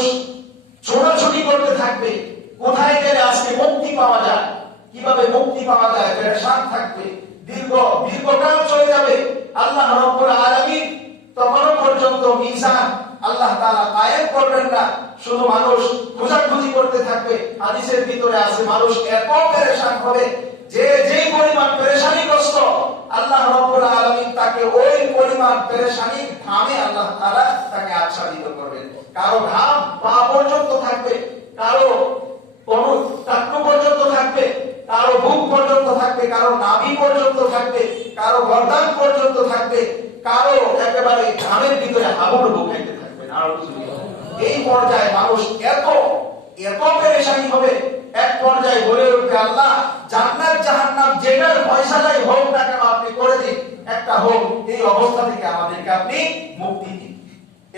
মানুষ ছোটাছুটি করতে থাকবে, কোথায় গেলে আজকে মুক্তি পাওয়া যায়, কিভাবে মুক্তি পাওয়া যায়, পেরেশান থাকবে, দীর্ঘকাল চলে যাবে। আল্লাহ রাব্বুল আলামিন তখন পর্যন্ত মিজান আল্লাহ তাআলা কায়েম করবেন না, শুধু মানুষ খোঁজাখুঁজি করতে থাকবে। হাদিসের ভিতরে আছে মানুষ এত পেরেশান হবে যে যেই পরিমাণ পেরেশানিগ্রস্ত, আল্লাহ রাব্বুল আলামিন তাকে ওই পরিমাণ পেরেশানির ঘামে আল্লাহ তাআলা তাকে আচ্ছাদিত করবেন। কারো ঘাম পা পর্যন্ত থাকবে, কারো টাকনু পর্যন্ত থাকবে, কারো বুক পর্যন্ত থাকবে, কারো নাভি পর্যন্ত থাকবে, কারো গর্দান পর্যন্ত থাকবে, কারো একেবারে ঘামের ভিতরে হাবুডুবু খাইতে থাকবে। এই পর্যায়ে মানুষ এত পেরেশানি হবে, এক পর্যায়ে বলে উঠবে, আল্লাহ জান্নাত জাহান্নাম যেটার ফয়সালাই হোক না কেন আপনি করে দিন, একটা হোক, এই অবস্থা থেকে আমাদেরকে আপনি মুক্তি দিন।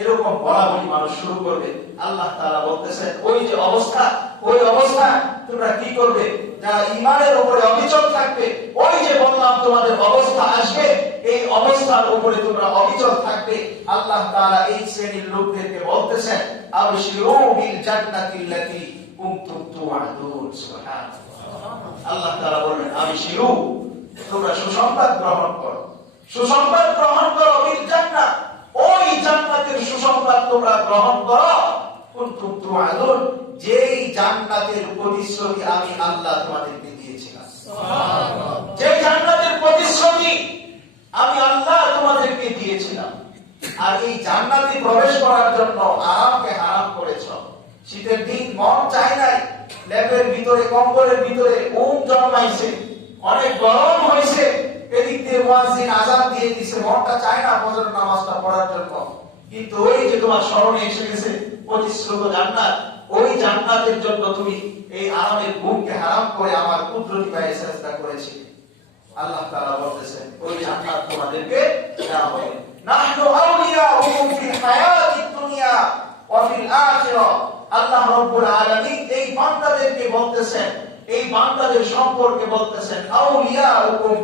এরকম বলা বলি মানুষ শুরু করবে। আল্লাহ তাআলা বলতেছেন ওই যে অবস্থা, ওই অবস্থা তোমরা কি করবে? যারা ঈমানের উপরে অবিচল থাকবে, ওই যে বললাম তোমাদের অবস্থা আসবে, এই অবস্থার উপরে তোমরা অবিচল থাকবে। আল্লাহ তাআলা এই শ্রেণীর লোকদেরকে বলতেছেন আবশিরু বিল জান্নাতিল্লাতী কুনতুম তুআদুন। সুবহানাল্লাহ। আল্লাহ তাআলা বলেন আবশিরু, তোমরা সুসংবাদ গ্রহণ করো, সুসংবাদ গ্রহণ করো, বিল জান্নাত, ওই জান্নাতের সুসংবাদ তোমরা গ্রহণ করো, কুনতুম তুআদুন, যেই জান্নাতের প্রতিশ্রুতি আমি আল্লাহ তোমাদেরকে দিয়েছিলাম। সুবহানাল্লাহ। যে জান্নাতের প্রতিশ্রুতি আমি আল্লাহ তোমাদেরকে দিয়েছিলাম। আর এই জান্নাতে প্রবেশ করার জন্য আরামকে হারাম করেছ। শীতের দিন মন চায় নাই, ল্যাপের ভিতরে কম্বলের ভিতরে জন্মাইছে, অনেক গরম হয়েছে, এদিক দিয়ে মুয়াজ্জিন আযান দিয়ে দিয়েছে, মনটা চায় না ফজর নামাজটা পড়ার জন্য। কিন্তু ওই যে তোমার স্মরণে এসে গেছে প্রতিশ্রুত জান্নাত, ওই জান্নাতের জন্য তুমি এই আরামের ঘুমকে হারাম করে আমার কুদরতি পায়ে সেজদা করেছিলে। আল্লাহ তাআলা বলতেছেন ওই জান্নাত তোমাদেরকে দেওয়া হবে। নাহনু আউলিয়াউকুম ফিল হায়াতিদ দুনিয়া ওয়া ফিল আখিরাহ। আল্লাহ রাব্বুল আলামিন এই বান্দাদেরকে বলতেছেন, এই বান্দাদের সম্পর্কে বলতেছেন আউলিয়াউকুম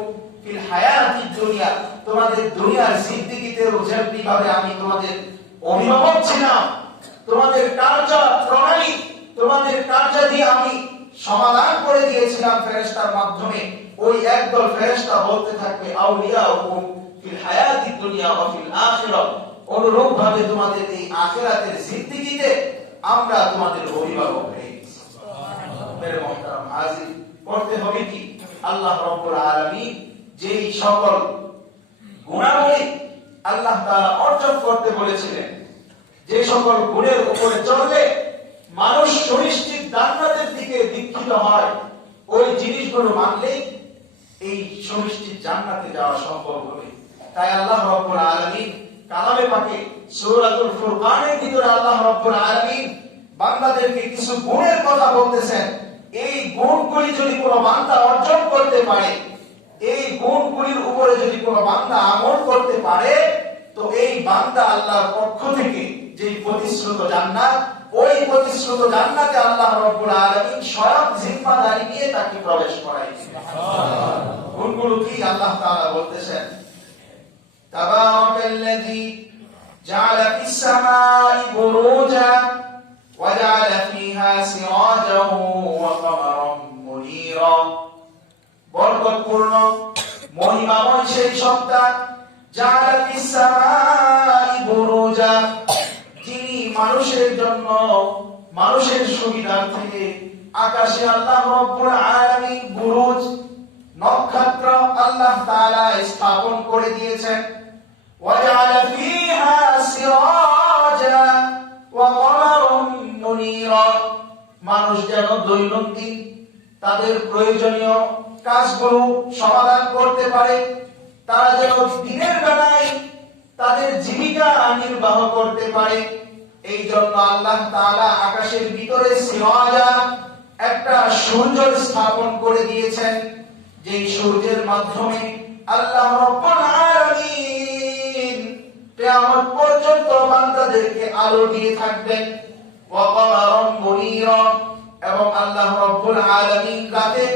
ফিল হায়াতিদ দুনিয়া, তোমাদের দুনিয়ার জিন্দেগিতেও যেভাবে আমি তোমাদের অভিভাবক ছিলাম, তোমাদের কার্য প্রণালী, তোমাদের কার্যাদি আমি সমাধান করে দিয়েছিলাম ফেরেশতার মাধ্যমে, ওই একদল ফেরেশতা বলতে থাকবে আউলিয়াউকুম ফিল হায়াতিদ দুনিয়া ওয়া ফিল আখিরাহ, অনুরূপ ভাবে তোমাদের এই আখিরাতের জিন্দেগিতে আমরা তোমাদের অভিভাবক হয়ে গেছি। সুবহানাল্লাহ। মেরে মুহতারাম হাজির, করতে হবে কি? আল্লাহ রাব্বুল আলামিন যেই সকল গুণাবলী আল্লাহ তাআলা অর্জন করতে বলেছিলেন, যে সকল গুণের উপরে চললে মানুষ সুনিশ্চিত জান্নাতের দিকে দীক্ষিত হয়, ওই জিনিসগুলো মানলে এই সুনিশ্চিত জান্নাতে যাওয়া সম্ভব হবে। তাই আল্লাহ রাব্বুল আলামিন কালামে পাকে সূরাতুল ফুরকানের ভিতরে আল্লাহ রাব্বুল আলামিন বান্দাদেরকে কিছু গুণের কথা বলতেছেন। এই গুণগুলি যদি কোনো বান্দা অর্জন করতে পারে, এই গুণগুলির উপরে যদি কোনো বান্দা আমল করতে পারে, তো এই বান্দা আল্লাহর পক্ষ থেকে যে প্রতিশ্রুত জান্নাত, ওই প্রতিশ্রুত জান্নাতে আল্লাহ রাব্বুল আলামিন স্বয়ং জিম্মাদারি নিয়ে তাকে প্রবেশ করাইবেন। সুবহানাল্লাহ। গুণগুলো কি? আল্লাহ তাআলা বলতেছেন তাবারাকাল্লাযী জাআলা ফিস সামাই বুরুজা ওয়া জাআলা ফিহা সিরাজাও ওয়া কমারাম মুনীরা। বরকতপূর্ণ মহিমাময় সেই সত্তা, জাআলা ফিস সামাই বুরুজা, যিনি মানুষের জন্য, মানুষের সুবিধার্থে আকাশে আল্লাহ রাব্বুল আলামিন বুরুজ, নক্ষত্র আল্লাহ তাআলা স্থাপন করে দিয়েছেন। ওয়া জাআলা ফিহা সিরাজা ওয়া কমারাম মুনীরা, মানুষ যেন দৈনন্দিন তাদের প্রয়োজনীয় কাজগুলো সমাধান করতে পারে, তারা যেন দিনের বেলায় তাদের জীবিকা নির্বাহ করতে পারে। এই জন্য আল্লাহ তাআলা আকাশের ভিতরে সিরাজা, একটা সূর্য স্থাপন করে দিয়েছেন, যেই সূর্যের মাধ্যমে আল্লাহ রাব্বুল আলামিন কিয়ামত পর্যন্ত বান্দাদেরকে আলো দিয়ে থাকবেন। ওয়া কমারাম মুনীরা, এবং আল্লাহ রাব্বুল আলামিন রাতে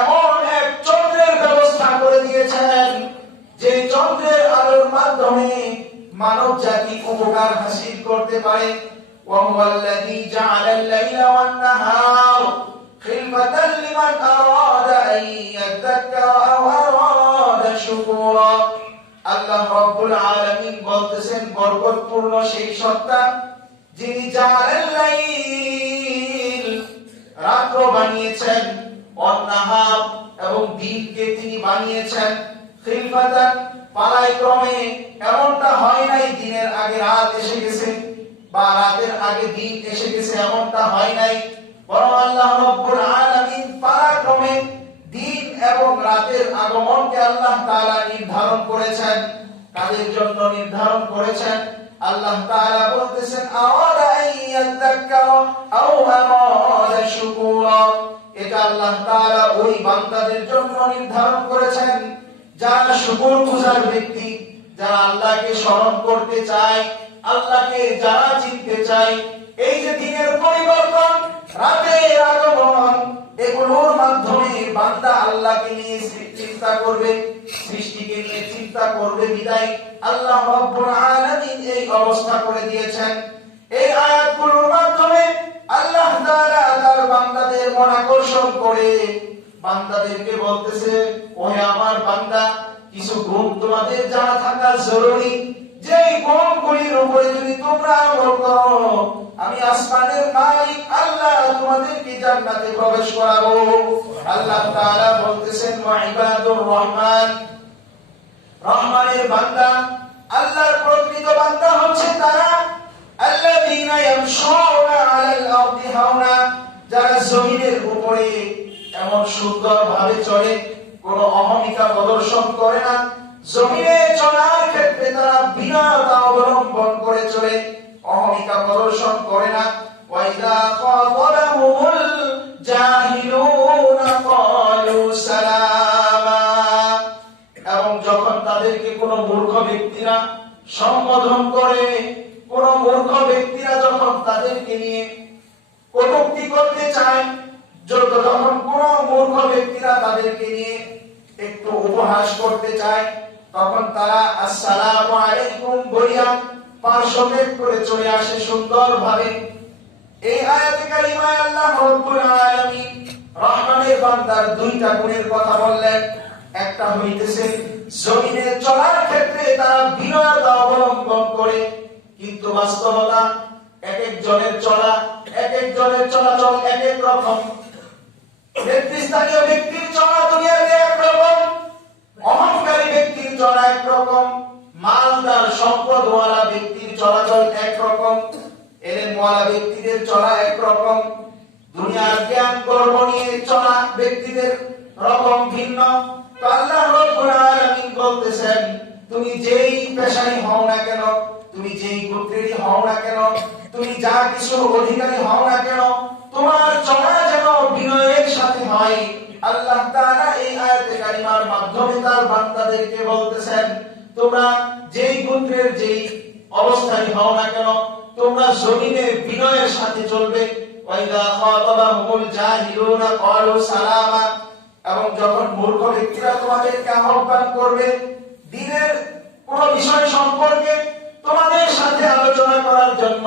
এমন এক চন্দ্রের ব্যবস্থা করে দিয়েছেন, যে চন্দ্রের আলোর মাধ্যমে মানব জাতি উপকার হাসিল করতে পারে। وهو الذي جعل الليل والنهار خلفة لمن أراد أن يذكر أو أراد شكورا আল্লাহ রাব্বুল আলামিন বলতেছেন বরকতপূর্ণ সেই সত্তা যিনি জাআলাল লাইল রাত্র বানিয়েছেন অন-নাহার এবং দিনকে তিনি বানিয়েছেন খিলফাতান পালায়ক্রমে এমনটা হয় নাই দিনের আগে রাত এসে গেছে বা রাতের আগে দিন এসে গেছে এমনটা হয় নাই বরং আল্লাহ রাব্বুল আলামিন পালাক্রমে দিন এবং রাতের আগমনকে আল্লাহ তাআলা নির্ধারণ করেছেন কাদের জন্য নির্ধারণ করেছেন আল্লাহ তাআলা বলতেছেন আওয়াদা আইয়াযাক্কারা আও আরাদা শুকুরা এটা আল্লাহ তাআলা ওই বান্দাদের জন্য নির্ধারণ করেছেন যারা শুকরগুজার ব্যক্তি যারা আল্লাহকে স্মরণ করতে চায় আল্লাহকে যারা চিনতে চায় এই যে দিনের পরিবর্তন রাতের আগমন এগুলোর মাধ্যমে বান্দা আল্লাহকে নিয়ে চিন্তা করবে সৃষ্টিকে নিয়ে চিন্তা করবে বিদায় আল্লাহ রাব্বুল আলামিন এই অবস্থা করে দিয়েছেন এই আয়াতগুলোর মাধ্যমে আল্লাহ তাআলা তার বান্দাদের মন আকর্ষণ করে বান্দাদেরকে বলতেছে ওহে আমার বান্দা কিছু গুণ তোমাদের জানা থাকা জরুরি যেই গুণগুলির উপরে যদি তোমরা আমল করো আমি আসমানের মালিক আল্লাহ তোমাদেরকে জান্নাতে প্রবেশ করাবো আল্লাহ তাআলা বলতেছেন ওয়া ইবাদুর রহমান রহমানের বান্দা আল্লাহর প্রকৃত বান্দা হচ্ছে তারা আল্লাযীনা ইয়ামশুনা আলাল আরদি হাওনা যারা জমিনের উপরে এমন সুন্দরভাবে চলে কোনো অহমিকা প্রদর্শন করে না জমিনে চলার ক্ষেত্রে তারা বিনয়তা অবলম্বন করে চলে অহমিকা প্রদর্শন করে না ওয়াইদা খাতাবাহুমুল জাহিলুনা ক্বালু সালামা এবং যখন তাদেরকে কোনো মূর্খ ব্যক্তিরা সম্বোধন করে কোনো মূর্খ ব্যক্তিরা যখন তাদেরকে নিয়ে কটূক্তি করতে চায় যখন কোনো মূর্খ ব্যক্তিরা তাদেরকে নিয়ে একটু উপহাস করতে চায় তখন তারা আসসালামু আলাইকুম বলিয়া পার্শ্ববেগ করে চলে আসে সুন্দরভাবে এই আয়াতে কারিমায় আল্লাহ রাব্বুল আলামিন রহমানের বান্দার দুইটা গুণের কথা বললেন একটা হইতেছে জমিনে চলার ক্ষেত্রে তারা বিনয়তা অবলম্বন করে কিন্তু বাস্তবতা এক একজনের চলাচল এক এক রকম নেতৃস্থানীয় ব্যক্তির চলা দুনিয়াতে একরকম অহংকারী ব্যক্তির চলা একরকম মালদার সম্পদওয়ালা ব্যক্তির চলাচল একরকম এলেমওয়ালা ব্যক্তিদের চলা একরকম দুনিয়ার জ্ঞান গর্ব নিয়ে চলা ব্যক্তিদের রকম ভিন্ন তো আল্লাহ রাব্বুল আলামিন বলতেছেন তুমি যেই পেশারই হও না কেন তুমি যেই গোত্রেরই হও না কেন তুমি যা কিছু অধিকারী হও না কেন তোমার চলা যেন বিনয়ের সাথে হয় আল্লাহ তাআলা এই আয়াতে কারিমার মাধ্যমে তার বান্দাদেরকে বলতেছেন তোমরা যেই গোত্রের যেই অবস্থায় হও না কেন তোমরা জমিনে বিনয়ের সাথে চলবে ওয়াইদা খাতাবাহুমুল জাহিলুনা ক্বালু সালামা এবং যখন মূর্খ ব্যক্তিরা তোমাদেরকে আহ্বান করবে দ্বীনের কোন বিষয় সম্পর্কে তোমাদের সাথে আলোচনা করার জন্য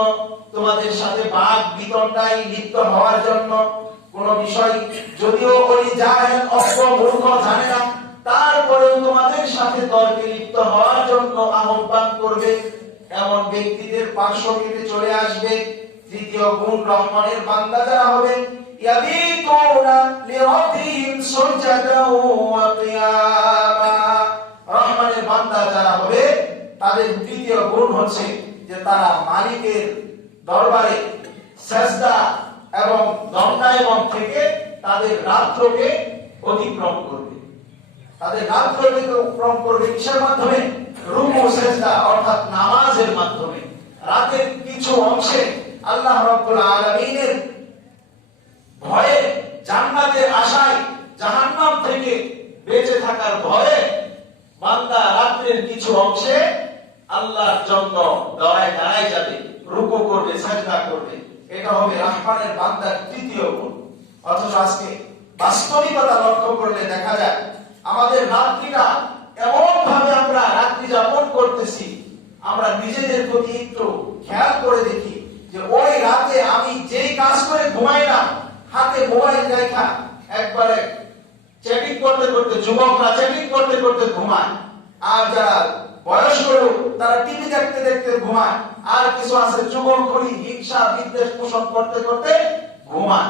তোমাদের সাথে বাদ বিতণ্ডায় লিপ্ত হওয়ার জন্য কোন বিষয় যদিও ওই জাহেল অজ্ঞ মূর্খ জানে না তারপরেও তোমাদের সাথে তর্কে লিপ্ত হওয়ার জন্য আহ্বান করবে এমন ব্যক্তিদের পার্শ্ব কেটে চলে আসবে তৃতীয় গুণ রহমানের বান্দা যারা হবে ইয়াবিতুনা লিরাব্বিহিম সুজদাও ওয়া কিয়ামা রহমানের বান্দা যারা হবে তাদের তৃতীয় গুণ হচ্ছে যে তারা মালিকের দরবারে সিজদা এবং দণ্ডায়মান থেকে তাদের রাত্রকে অতিক্রম করবে কিসের মাধ্যমে রুকু সিজদা অর্থাৎ নামাজের মাধ্যমে রাতের কিছু অংশে আল্লাহ রাব্বুল আলামিনের ভয়ে জান্নাতের আশায় জাহান্নাম থেকে বেঁচে থাকার ভয়ে বান্দা রাতের কিছু অংশে আল্লাহর জন্য দাঁড়ায় যাবে রুকু করবে সিজদা করবে এটা হবে রহমানের বান্দার তৃতীয় গুণ অথচ আজকে বাস্তবিকতা লক্ষ্য করলে দেখা যায় আমাদের রাত্রিটা এমন ভাবে আমরা রাত্রি যাপন করতেছি আমরা নিজেদের প্রতি একটু খেয়াল করে দেখি যে ওই রাতে আমি যেই কাজ করে ঘুমাইলাম, হাতে মোবাইল দেখা একবারে চ্যাটিং করতে করতে, যুবকরা চ্যাটিং করতে করতে ঘুমায়, আর যারা বয়স্ক লোক তারা টিভি দেখতে দেখতে ঘুমায়, আর কিছু আছে যুগলখড়ি হিংসা বিদ্বেষ পোষণ করতে করতে ঘুমায়।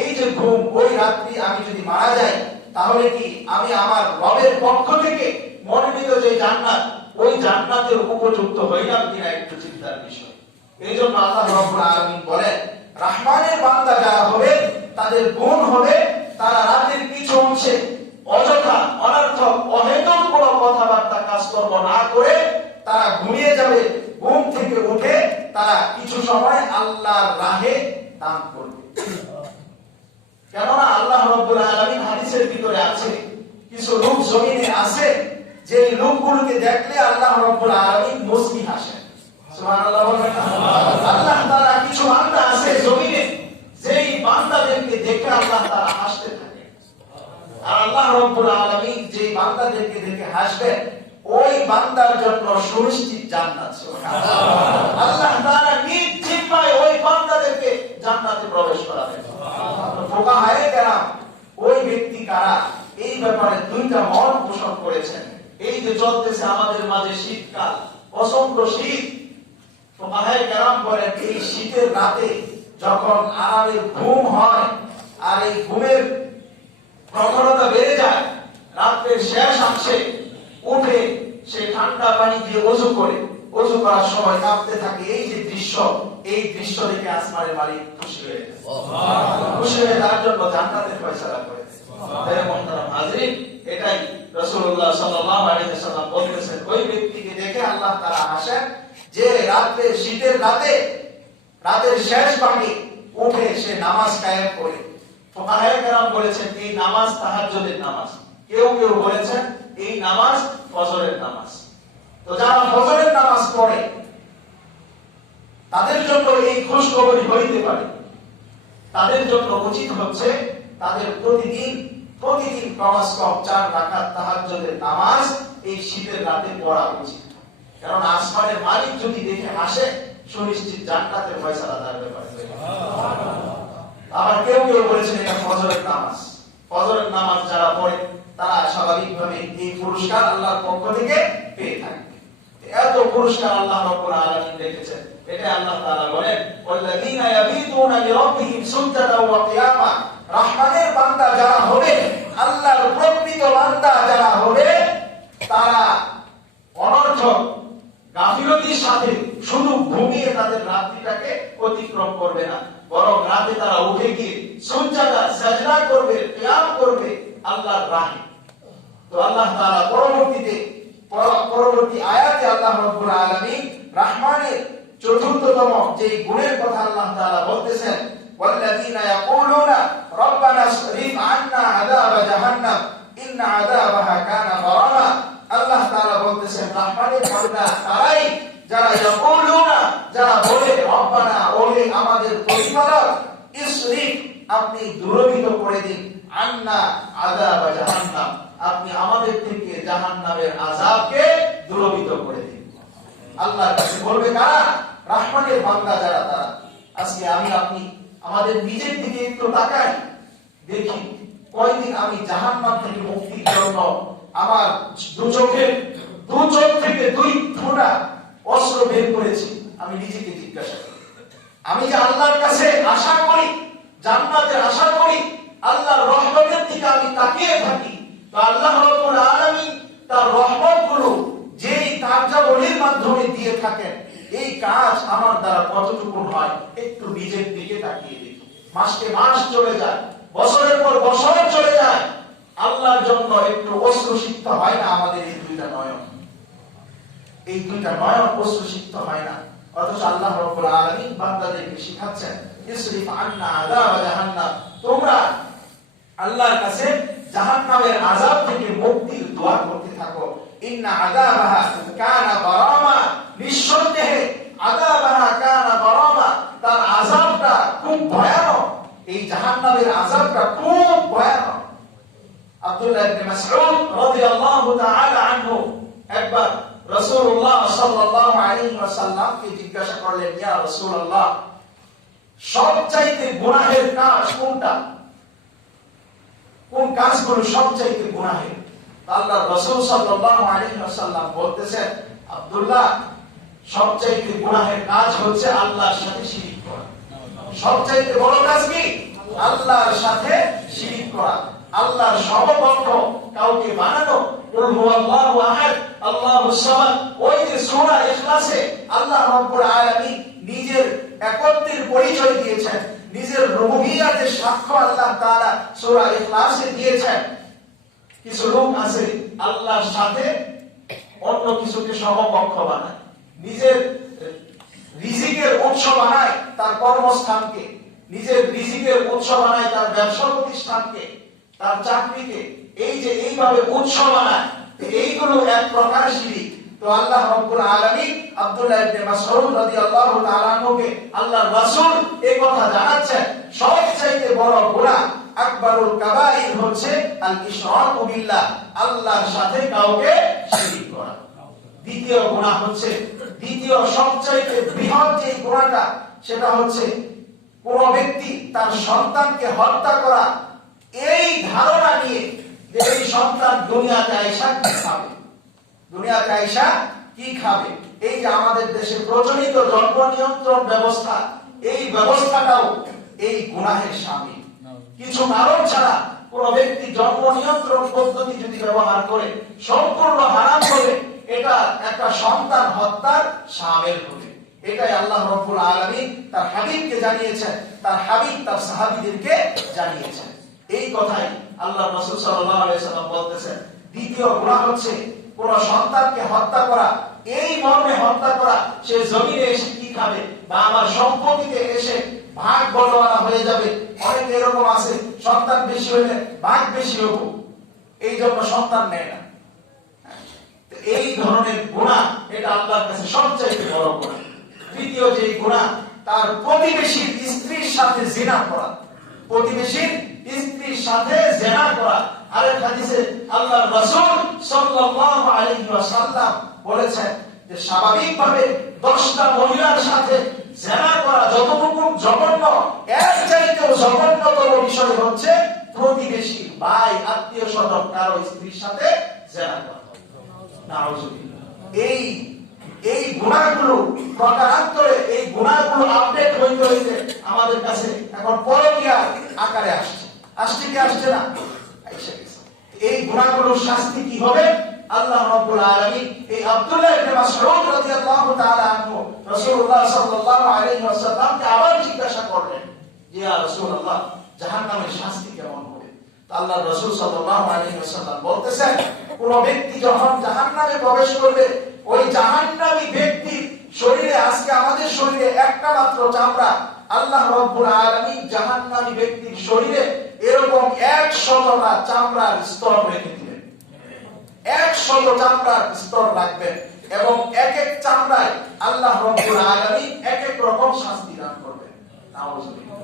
এই যে ঘুম, ওই রাত্রি আমি যদি মারা যাই তাহলে কি আমি আমার রবের পক্ষ থেকে মনোনীত যে জান্নাত, ওই জান্নাতের উপযুক্ত হইলাম কিনা একটু চিন্তার বিষয়। এই জন্য আল্লাহ রাব্বুল আলামিন বলেন, রহমানের বান্দা যারা হবে তাদের গুণ হবে তারা রাতের কিছু অংশে অযথা অনর্থক অহেতুক কোনো কথাবার্তা কাজকর্ম না করে তারা ঘুমিয়ে যাবে। ঘুম থেকে উঠে তারা কিছু সময় আল্লাহর রাহে দান করবে। কেননা আল্লাহ রাব্বুল আলামিন হাদিসের ভিতরে আছে, কিছু লোক জমিনে আছে যে লোকগুলোকে দেখলে আল্লাহ রাব্বুল আলামিন মুস্কি হাসেন। সুবহানাল্লাহ বলবেন না? আল্লাহ তাআলা কিছু বান্দা আছে জমিনে, যেই বান্দাদেরকে দেখে আল্লাহ তাআলা হাসতে থাকে। আর আল্লাহ রাব্বুল আলামিন যেই বান্দাদেরকে দেখে হাসবেন, ওই বান্দার জন্য সুনিশ্চিত জান্নাত। সুবহানাল্লাহ। আল্লাহ তাআলা নিজ জিম্মায় ওই বান্দাদেরকে জান্নাতে প্রবেশ করাবেন। ফুকাহায়ে কেরাম ওই ব্যক্তি কারা, এই ব্যাপারে দুইটা মত পোষণ করেছেন। এই যে চলতেছে আমাদের মাঝে শীতকাল, প্রচন্ড শীত, ফুকাহায়ে কেরাম বলেন এই শীতের রাতে যখন আরামের ঘুম হয় আর এই ঘুমের প্রখরতা বেড়ে যায়, রাতের শেষ অংশে উঠে সে ঠান্ডা পানি দিয়ে ওযু করে, ওযু করার সময় কাঁপতে থাকে, এই যে দৃশ্য, এই দৃশ্য দেখে আসমানের মালিক খুশি হয়ে যায়। খুশি হয়ে তার জন্য জান্নাতের ফয়সালা করে দেয়। তাই মুহতারাম হাজরিন, এটাই রাসূলুল্লাহ সাল্লাল্লাহু আলাইহি ওয়াসাল্লাম বলতেছেন, ওই ব্যক্তিকে দেখে আল্লাহ তাআলা হাসেন যে রাতে, শীতের রাতে, রাতের শেষ ভাগে উঠে সে নামাজ কায়েম করে। ফুকাহায়ে কেরাম বলেছেন এই নামাজ তাহাজ্জুদের নামাজ, কেউ কেউ বলেছেন এই নামাজ ফজরের নামাজ। তো যারা ফজরের নামাজ পড়ে তাদের জন্য এই খুশখবরি হইতে পারে, তাদের জন্য উচিত হচ্ছে তাদের প্রতিদিন কমাস কম 4 রাকাত তাহাজ্জুদের নামাজ এই শীতের রাতে পড়া উচিত। কারণ আসমানের মালিক যদি দেখে হাসে, সুনিশ্চিত জান্নাতের ফয়সালা তার ব্যাপারে। আবার কেউ কেউ বলেছেন এটা ফজরের নামাজ। ফজরের নামাজ যারা পড়ে তারা স্বাভাবিকভাবে এই পুরস্কার আল্লাহর পক্ষ থেকে পেয়ে থাকে। এত পুরস্কার আল্লাহ রাব্বুল আলামিন রেখেছেন। এটা আল্লাহ তাআলা বলেন, ওয়াল্লাযীনা ইয়াবিতুনা লিরাব্বিহিম সুজদান ওয়া কিয়ামা। রহমানের বান্দা যারা হবে, আল্লাহর প্রকৃত বান্দা যারা হবে, তারা অনর্থক গাফিলতির সাথে শুধু ঘুমিয়ে তাদের রাত্রিটাকে অতিক্রম করবে না, বরং রাতে তারা উঠে গিয়ে সুজদা সাজদা করবে, কিয়াম করবে আল্লাহর রাহে। তো আল্লাহ তাআলা পরবর্তী আয়াতে আল্লাহ রাব্বুল আলামিন রহমানের চতুর্থতম যে গুণের কথা আল্লাহ তাআলা বলতেছেন, ওয়াল্লাযীনা ইয়াকুলুনা রাব্বানা আসরিফ আন্না আযাব জাহান্নাম ইন্না আযাবাহা কানা গরামা। আল্লাহ তাআলা বলতেছেন রহমানের বান্দা তারাই যারা ইয়াকুলুনা, যারা বলে রব্বানা, ওহে আমাদের প্রতিপালক, ইসরিফ আপনি দূরীভূত করে দিন, আন্না আযাব জাহান্নাম আপনি আমাদের থেকে জাহান্নামের আযাবকে দূরীভূত করে দিন। আল্লাহর কাছে বলবে কারা? রহমানের বান্দা যারা, তারা। আজকে আমি আপনি আমাদের নিজের দিকে একটু তাকাই, দেখি কয়দিন আমি জাহান্নাম থেকে মুক্তির জন্য আমার দু চোখ থেকে 2 ফোঁটা অশ্রু বের করেছি। আমি নিজেকে জিজ্ঞাসা করি, আমি যে আল্লাহর কাছে আশা করি, জান্নাতের আশা করি, আল্লাহর রহমতের দিকে আমি তাকিয়ে থাকি, তো আল্লাহ রাব্বুল আলামিন তার রহমতগুলো যেই কার্যাবলীর মাধ্যমে দিয়ে থাকেন, এই কাজ আমার দ্বারা কতটুকু হয় একটু নিজের দিকে তাকিয়ে দেখি। মাসকে মাস চলে যায়, বছরের পর বছর চলে যায়, আল্লাহর জন্য একটু অশ্রুসিক্ত হয় না আমাদের এই দুইটা নয়ন? এই দুইটা নয়ন অশ্রুসিক্ত হয় না? অথচ আল্লাহ রাব্বুল আলামিন বান্দাদেরকে শিখাচ্ছেন, ইসরিফ আন্না আযাব জাহান্নাম, তোমরা আল্লাহর কাছে জাহান্নামের আযাব থেকে মুক্তির দোয়া করতে থাকো। ইন্না আযাবাহা কানা গরামা, নিঃসন্দেহে আযাবাহা কানা গরামা, তার আযাবটা খুব ভয়ানক, এই জাহান্নামের আযাবটা খুব ভয়ানক। আব্দুল্লাহ ইবনে মাসউদ রাদিয়াল্লাহু তাআলা আনহু একবার রাসূলুল্লাহ সাল্লাল্লাহু আলাইহি ওয়াসাল্লামকে জিজ্ঞাসা করলেন, ইয়া রাসূলুল্লাহ সবচাইতে গুনাহের কাজ কোনটা? কোন কাজগুলো সবচাইতে গুনাহের? আল্লাহ রাসূল সাল্লাল্লাহু আলাইহি ওয়াসাল্লাম বলতেছেন, আব্দুল্লাহ, সবচাইতে গুনাহের কাজ হচ্ছে আল্লাহর সাথে শিরিক করা। সবচাইতে বড় কাজ কি? আল্লাহর সাথে শিরিক করা, আল্লাহর সমকক্ষ কাউকে বানানো। কুল হুয়াল্লাহু আহাদ আল্লাহুস সামাদ, ওই যে সূরা ইখলাসে আল্লাহ রাব্বুল আলামিন নিজের একত্বের পরিচয় দিয়েছেন, নিজের রুবুবিয়্যাতের সাক্ষ্য আল্লাহ তাআলা সূরা ইখলাসে দিয়েছেন। কিছু লোক আছে আল্লাহর সাথে অন্য কিছুকে সমকক্ষ বানায়, নিজের রিজিকের উৎস বানায় তার কর্মস্থানকে, নিজের রিজিকের উৎস বানায় তার ব্যবসা প্রতিষ্ঠানকে, তার চাকরিকে। এই যে এইভাবে উৎস বানায়, এইগুলো এক প্রকার শিরক। তো আল্লাহ রাব্বুল আলামিন আব্দুল্লাহ ইবনে মাসউদ রাদিয়াল্লাহু তাআলা আনহুকে আল্লাহর রাসূল এই কথা জানাচ্ছেন, সবচেয়ে বড় গুনাহ আকবারুল কাবাইর হচ্ছে আল ইশরাকু বিল্লাহ, আল্লাহর সাথে কাউকে শিরক করা। দ্বিতীয় গুনাহ হচ্ছে, দ্বিতীয় সবচেয়ে বৃহৎ যে গুনাহটা, সেটা হচ্ছে কোন ব্যক্তি তার সন্তানকে হত্যা করা, এই ধারণা নিয়ে যে এই সন্তান দুনিয়াতে আইসা কি খাবে, দুনিয়াতে আইসা কি খাবে। এই যে আমাদের দেশে প্রচলিত জন্ম নিয়ন্ত্রণ ব্যবস্থা, এই ব্যবস্থাটাও এই গুনাহের শামিল। কিছু কারণ ছাড়া কোন ব্যক্তি জন্ম নিয়ন্ত্রণ পদ্ধতি যদি ব্যবহার করে সম্পূর্ণ হারাম হবে, এটা একটা সন্তান হত্যার শামিল হবে। এটাই আল্লাহ রাব্বুল আলামিন তার হাবিবকে জানিয়েছেন, তার হাবিব তার সাহাবীদেরকে জানিয়েছেন। এই কথাই আল্লাহ রাসূল সাল্লাল্লাহু আলাইহি ওয়াসাল্লাম বলতেছেন, দ্বিতীয় গুনাহ হচ্ছে কোন সন্তানকে হত্যা করা, এই মর্মে হত্যা করা সে জমিনে এসে কি খাবে বা আমার সম্পত্তিতে এসে ভাগ বটোয়ারা হয়ে যাবে। অনেক এরকম আছে, সন্তান বেশি হলে ভাগ বেশি হবে, এই জন্য সন্তান নেয় না। এই ধরনের গুনাহ, এটা আল্লাহর কাছে সবচেয়ে বড় গুনাহ। তৃতীয় যে গুনাহ, তার প্রতিবেশীর স্ত্রীর সাথে জিনা করা, প্রতিবেশীর স্ত্রীর সাথে জিনা করা। আরেক হাদিসে আল্লাহর রাসূল সাল্লাল্লাহু আলাইহি ওয়াসাল্লাম বলেছেন যে স্বাভাবিকভাবে 10টা মহিলার সাথে জিনা করা যতটুকু জঘন্য, এর চাইতেও জঘন্যতম বিষয় হচ্ছে প্রতিবেশী ভাই আত্মীয় স্বজন কারো স্ত্রীর সাথে জিনা করা। নাউজুবিল্লাহ। এই গুনাহগুলো প্রকারান্তরে, এই গুনাহগুলো আপডেট হইতে হইতে আমাদের কাছে এখন পরকীয়া আকারে আসছে। আসছে কি আসছে না? এই গুনাহগুলোর শাস্তি কি হবে? আল্লাহ রাব্বুল আলামিন এই আব্দুল্লাহ ইবনে মাসউদ রাদিয়াল্লাহু তাআলা আনহু রাসূলুল্লাহ সাল্লাল্লাহু আলাইহি ওয়াসাল্লামকে আবার জিজ্ঞাসা করলেন, ইয়া রাসূলুল্লাহ, জাহান্নামের শাস্তি কেমন হবে? তো আল্লাহর রাসূল সাল্লাল্লাহু আলাইহি ওয়াসাল্লাম বলতেছেন, কোন ব্যক্তি যখন জাহান্নামে প্রবেশ করবে, ওই জাহান্নামী ব্যক্তির শরীরে, আজকে আমাদের শরীরে একটা মাত্র চামড়া, আল্লাহ রাব্বুল আলামিন জাহান্নামী ব্যক্তির শরীরে এরকম 100টা চামড়ার স্তর রেখে দিবেন। 100 চামড়ার স্তর রাখবেন এবং এক এক চামড়ায় আল্লাহ রাব্বুল আলামিন এক এক রকম শাস্তি দান করবেন। নাউজুবিল্লাহ।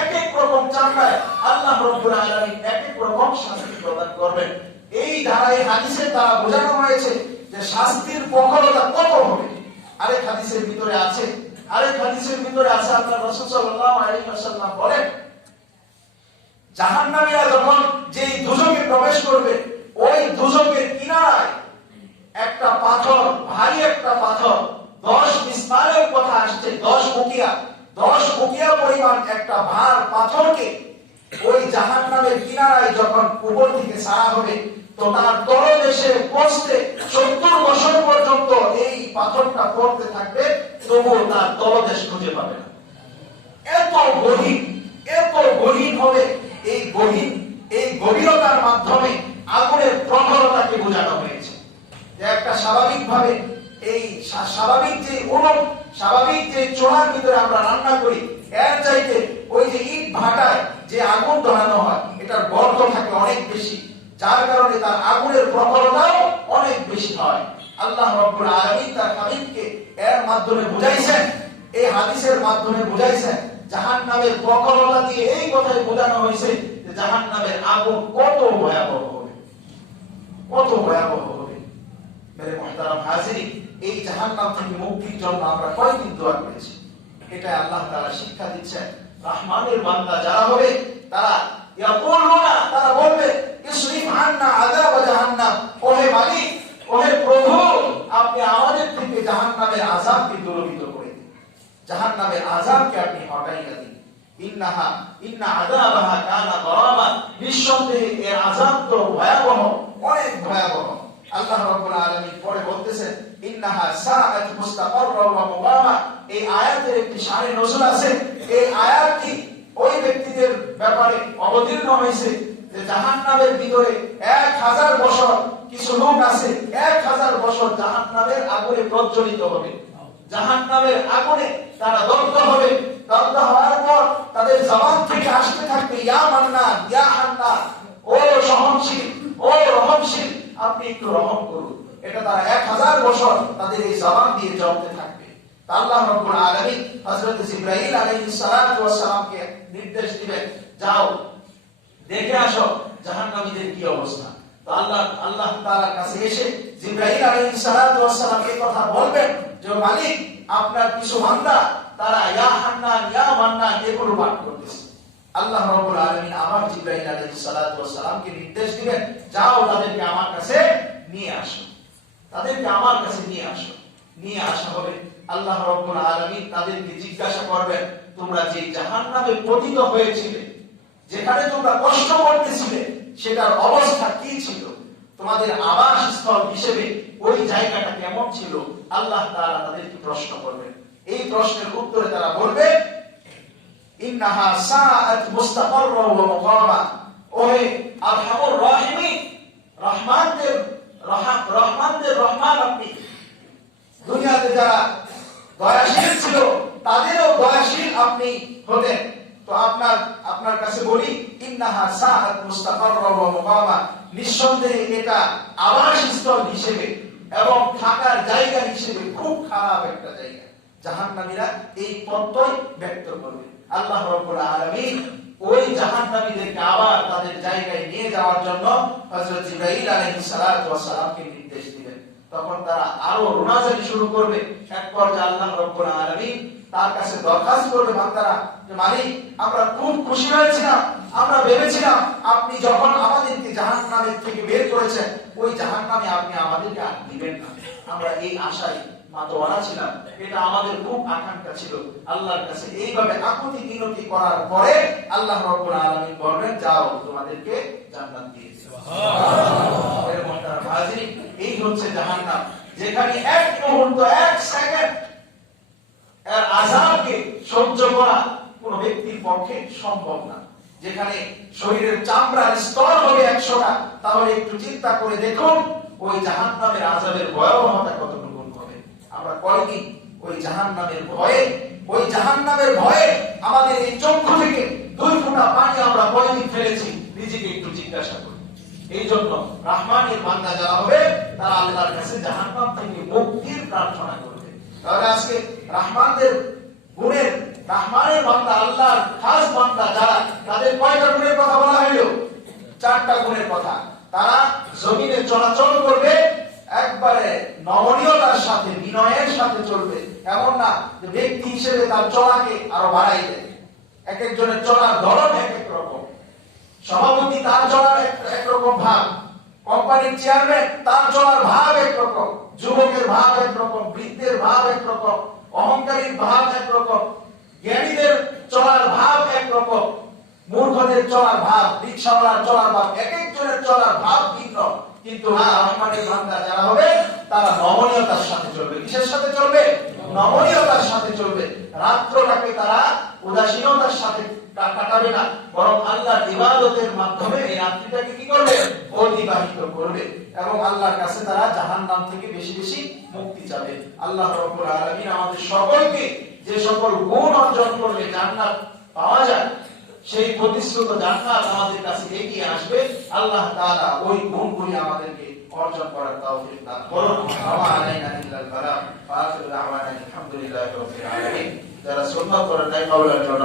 এক এক রকম চামড়ায় আল্লাহ রাব্বুল আলামিন এক এক রকম শাস্তি প্রদান করবেন। এই ধারায় হাদিসের দ্বারা বোঝানো হয়েছে যে শাস্তির প্রখরতা কত হবে। আরেক হাদিসের ভিতরে আছে, আল্লাহ রাসূল সাল্লাল্লাহু আলাইহি ওয়াসাল্লাম বলেন, জাহান্নামীরা যখন যেই দুজকে প্রবেশ করবে, ওই দুজকের কিনারায় একটা পাথর, ভারী একটা পাথর, 10 মিসমালের কথা আসছে, 10 উকিয়া পরিমাণ একটা ভার পাথরকে ওই জাহান্নামের কিনারায় যখন উপর থেকে ছাড়া হবে, তো তার তলদেশে পৌঁছতে 70 বছর পর্যন্ত এই পাথরটা পড়তে থাকবে, তবুও তার তলদেশ খুঁজে পাবে না। এত গহীন হবে। এই গভীরতার মাধ্যমে আগুনের প্রখরতাকে বোঝানো হয়েছে। যে একটা স্বাভাবিকভাবে এই স্বাভাবিক যে চুলার ভিতরে আমরা রান্না করি, এর চাইতে ওই যে ইট ভাটায় যে আগুন ধরানো হয়, এটার গর্ত থাকে অনেক বেশি, যার কারণে তার আগুনের প্রখরতাও অনেক বেশি হয়। আল্লাহ রাব্বুল আলামিন তার হাবিবকে এর মাধ্যমে বুঝাইছেন, এই হাদিসের মাধ্যমে বুঝাইছেন, জাহান্নামের প্রখরতা দিয়ে এই কথাই বোঝানো হয়েছে যে জাহান্নামের আগুন কত ভয়াবহ হবে। মেরে মুহতারাম হাজিরিন, এই জাহান্নাম থেকে মুক্তির জন্য আমরা কয়েকদিন দোয়া করেছি। এটা আল্লাহ তাআলা শিক্ষা দিচ্ছেন। রহমানের বান্দা যারা হবে তারা ইয়াকুলুনা, তারা বলবে ইসরিফ আন্না আযাব জাহান্নাম, ওহে মালিক, ওহে প্রভু, আপনি আমাদের থেকে জাহান্নামের আযাবকে দূরীভূত করে দিন, জাহান্নামের আযাবকে আপনি হটাইয়া দিন। ইন্না আযাবাহা কানা গরামা, নিঃসন্দেহে এর আযাব তো ভয়াবহ, অনেক ভয়াবহ। আল্লাহ রাব্বুল আলামিন পরে বলতেছেন ইন্নাহা সাআত মুস্তাকাররা ওয়া মুকামা। এই আয়াতের একটি শানে নজুল আছে। এই আয়াতটি ওই ব্যক্তিদের ব্যাপারে অবতীর্ণ হয়েছে যে জাহান্নামের ভিতরে 1000 বছর কিছু লোক আছে, 1000 বছর জাহান্নামের আগুনে প্রজ্বলিত হবে, জাহান্নামের আগুনে তারা দগ্ধ হবে। দগ্ধ হওয়ার পর তাদের জবান থেকে আসতে থাকবে ইয়া মান্নান, ইয়া হান্নান, ও সহনশীল, ও রহমশীল, আপনি একটু রহম করুন। এটা তারা 1000 বছর তাদের এই জবান দিয়ে জ্বলতে থাকবে। আল্লাহ রাব্বুল আলামিন হযরত জিবরাইল আলাইহিস সালাতু ওয়াস সালামকে নির্দেশ দিবেন, যাও দেখে আসো জাহান্নামীদের কি অবস্থা। তো আল্লাহ তাআলার কাছে এসে জিবরাইল আলাইহিস সালাতু ওয়াস সালাম এই কথা বলবেন যে মালিক, আপনার কিছু বান্দা তারা ইয়া হান্নান, ইয়া মান্নান এগুলো পাঠ করতেছে। আল্লাহ রাব্বুল আলামিন আবার জিবরাইল আলাইহিস সালাতু ওয়াস সালামকে নির্দেশ দিবেন, যাও তাদেরকে আমার কাছে নিয়ে আসো, তাদেরকে আমার কাছে নিয়ে আসো। নিয়ে আসা হবে। আল্লাহ রাব্বুল আলামিন তাদেরকে জিজ্ঞাসা করবেন, তোমরা যে জাহান্নামে পতিত হয়েছিলে, যেখানে তোমরা কষ্ট করতেছিলে, সেটার অবস্থা কি ছিল? তোমাদের আবাসস্থল হিসেবে ওই জায়গাটা কেমন ছিল? আল্লাহ তাআলা তাদেরকে প্রশ্ন করবেন। এই প্রশ্নের উত্তরে তারা বলবে ইন্নাহা সাআত মুস্তাকাররা ওয়া মুকামা, ওহে আরহামুর রাহিমিন, রহমানদের রহমান আপনি। দুনিয়াতে যারা দয়াশীল ছিল তাদেরও দয়াশীল আপনি হতেন। তো আপনার কাছে বলি ইন্নাহা সাআত মুস্তাকাররা ওয়া মুকামা, নিঃসন্দেহে এটা আবাসস্থল হিসেবে এবং থাকার জায়গা হিসেবে খুব খারাপ একটা জায়গা। জাহান্নামীরা এই পথই ব্যক্ত করবে। আল্লাহ রাব্বুল আলামিন ওই জাহান্নামীদেরকে আবার তাদের জায়গায় নিয়ে যাওয়ার জন্য হযরত জিবরাইল আলাইহিস সালাতু ওয়াস সালামকে নির্দেশ দিবেন। তখন তারা আরো রুনাজারি শুরু করবে। এক পর্যায়ে আল্লাহ রাব্বুল আলামিন তার কাছে দরখাস্ত করবে বান্দারা যে মালিক, আমরা খুব খুশি হয়েছিলাম, আমরা ভেবেছিলাম আপনি যখন আমাদেরকে জাহান্নামের থেকে বের করেছেন ওই জাহান্নামে আপনি আমাদেরকে আর দিবেন না, আমরা এই আশায় মাতোয়ারা ছিলাম, এটা আমাদের খুব আকাঙ্ক্ষা ছিল। আল্লাহর কাছে এইভাবে আকুতি মিনতি করার পরে আল্লাহ রাব্বুল আলামিন বলবেন, যাও তোমাদেরকে জান্নাত দিয়েছি। সুবহানাল্লাহ। এর মহতারাম হাজিরিন, এই হচ্ছে জাহান্নাম, যেখানে এক মুহূর্ত, এক সেকেন্ড এর আযাবকে সহ্য করা কোন ব্যক্তির পক্ষে সম্ভব না। যেখানে শরীরের চামড়ার স্তর হবে 100টা, তাহলে একটু চিন্তা করে দেখুন ওই জাহান্নামের আযাবের ভয়াবহতা কতটুকু হবে। আমরা কয়দিন ওই জাহান্নামের ভয়ে আমাদের এই চক্ষু থেকে 2 ফোঁটা পানি আমরা কয়দিন ফেলেছি, নিজেকে একটু জিজ্ঞাসা করি। এই জন্য রহমানের বান্দা যারা হবে তারা আল্লাহর কাছে জাহান্নাম থেকে মুক্তির প্রার্থনা করবে। তাহলে আজকে রহমানের বান্দা, আল্লাহর খাস বান্দা যারা, তাদের কয়টা গুণের কথা বলা হলো? 4টা গুণের কথা। তারা জমিনে চলাচল করবে একবারে নমনীয়তার সাথে, বিনয়ের সাথে চলবে। এমন না যে ব্যক্তি হিসেবে তার চলাকে আরো বাড়াই দেয়। এক একজনের চলার ধরন এক এক রকম। সভাপতি তার চলার একরকম ভাব, কোম্পানির চেয়ারম্যান তার চলার ভাব একরকম, যুবকের ভাব একরকম, বৃদ্ধের ভাব একরকম, অহংকারীর ভাব একরকম, জ্ঞানীদের চলার ভাব একরকম, মূর্খদের চলার ভাব, রিকশাওয়ালার চলার ভাব, এক একজনের চলার ভাব ভিন্ন। কিন্তু রহমানের বান্দা যারা হবে তারা নমনীয়তার সাথে চলবে। কিসের সাথে চলবে? নমনীয়তার সাথে চলবে। রাত্রটাকে তারা উদাসীনতার সাথে কাটাবে না, বরং আল্লাহর ইবাদতের মাধ্যমে এই রাত্রিটাকে কি করবে? অতিবাহিত করবে। এবং আল্লাহর কাছে তারা জাহান্নাম থেকে বেশি বেশি মুক্তি চাবে। আল্লাহ রাব্বুল আলামিন আমাদের সকলকে যে সকল গুণ অর্জন করলে জান্নাত পাওয়া যায়, সেই প্রতিশ্রুত জান্নাত আমাদের কাছে এগিয়ে আসবে। আল্লাহ তাআলা ওই গুণগুলি আমাদেরকে অর্জন করার তৌফিক দান করুন। ওয়া আলাইনা ইল্লাল বালাগ। আখিরু দাওয়ানা আলহামদুলিল্লাহি রাব্বিল আলামিন। যারা সুন্নাত পড়েন তাই কবুল করুন।